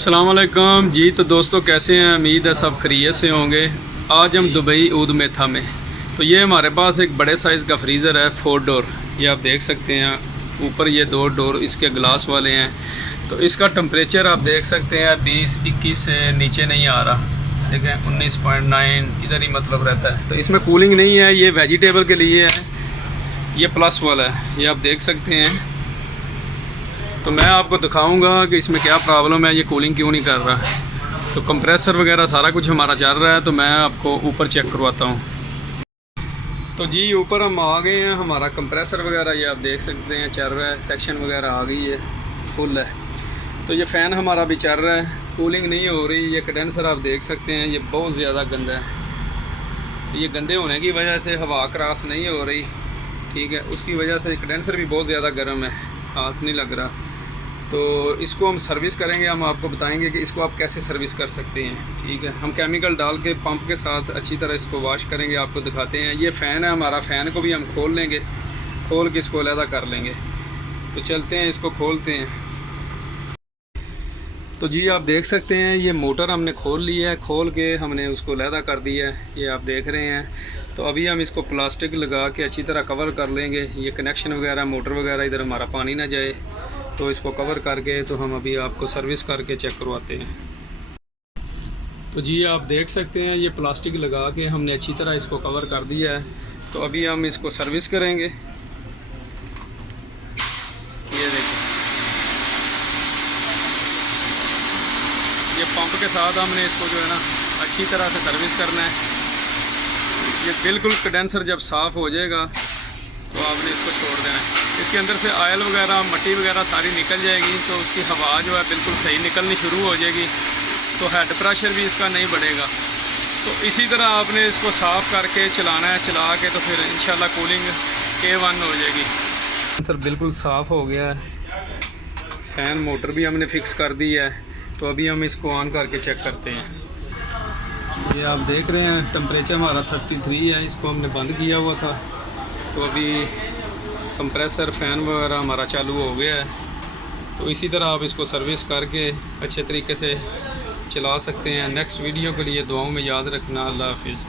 अस्सलाम वालेकुम जी। तो दोस्तों कैसे हैं, उम्मीद है सब खैरियत से होंगे। आज हम दुबई ऊद मेथा में, तो ये हमारे पास एक बड़े साइज़ का फ्रीज़र है 4 डोर। ये आप देख सकते हैं, ऊपर ये 2 डोर इसके ग्लास वाले हैं। तो इसका टेम्परेचर आप देख सकते हैं 20-21 से नीचे नहीं आ रहा। देखें 19.9 इधर ही मतलब रहता है। तो इसमें कूलिंग नहीं है, ये वेजिटेबल के लिए है। ये प्लस वाला है, ये आप देख सकते हैं। तो मैं आपको दिखाऊंगा कि इसमें क्या प्रॉब्लम है, ये कूलिंग क्यों नहीं कर रहा है। तो कंप्रेसर वगैरह सारा कुछ हमारा चल रहा है, तो मैं आपको ऊपर चेक करवाता हूँ। तो जी ऊपर हम आ गए हैं, हमारा कंप्रेसर वगैरह ये आप देख सकते हैं चल रहा है। सेक्शन वगैरह आ गई है, फुल है। तो ये फ़ैन हमारा भी चल रहा है, कूलिंग नहीं हो रही। ये कंडेंसर आप देख सकते हैं, ये बहुत ज़्यादा गंदा है। ये गंदे होने की वजह से हवा क्रॉस नहीं हो रही, ठीक है। उसकी वजह से कंडेंसर भी बहुत ज़्यादा गर्म है, हाथ नहीं लग रहा। तो इसको हम सर्विस करेंगे, हम आपको बताएंगे कि इसको आप कैसे सर्विस कर सकते हैं, ठीक है। हम केमिकल डाल के पंप के साथ अच्छी तरह इसको वॉश करेंगे, आपको दिखाते हैं। ये फ़ैन है हमारा, फ़ैन को भी हम खोल लेंगे, खोल के इसको अलहदा कर लेंगे। तो चलते हैं, इसको खोलते हैं। तो जी आप देख सकते हैं, ये मोटर हमने खोल ली है, खोल के हमने उसको अलहदा कर दिया है, ये आप देख रहे हैं। तो अभी हम इसको प्लास्टिक लगा के अच्छी तरह कवर कर लेंगे। ये कनेक्शन वगैरह, मोटर वगैरह, इधर हमारा पानी ना जाए, तो इसको कवर करके तो हम अभी आपको सर्विस करके चेक करवाते हैं। तो जी आप देख सकते हैं, ये प्लास्टिक लगा के हमने अच्छी तरह इसको कवर कर दिया है। तो अभी हम इसको सर्विस करेंगे। ये देखिए, ये पंप के साथ हमने इसको जो है ना अच्छी तरह से सर्विस करना है। ये बिल्कुल कंडेंसर जब साफ़ हो जाएगा तो आपने इसको छोड़ देना है। इसके अंदर से ऑयल वगैरह, मट्टी वगैरह सारी निकल जाएगी, तो उसकी हवा जो है बिल्कुल सही निकलनी शुरू हो जाएगी। तो हेड प्रेशर भी इसका नहीं बढ़ेगा। तो इसी तरह आपने इसको साफ़ करके चलाना है, चला के तो फिर इंशाल्लाह कूलिंग K1 हो जाएगी। सर बिल्कुल साफ़ हो गया है, फ़ैन मोटर भी हमने फ़िक्स कर दी है। तो अभी हम इसको ऑन करके चेक करते हैं। ये आप देख रहे हैं, टेम्परेचर हमारा 33 है। इसको हमने बंद किया हुआ था, तो अभी कंप्रेसर, फ़ैन वगैरह हमारा चालू हो गया है। तो इसी तरह आप इसको सर्विस करके अच्छे तरीके से चला सकते हैं। नेक्स्ट वीडियो के लिए दुआओं में याद रखना। अल्लाह हाफिज़।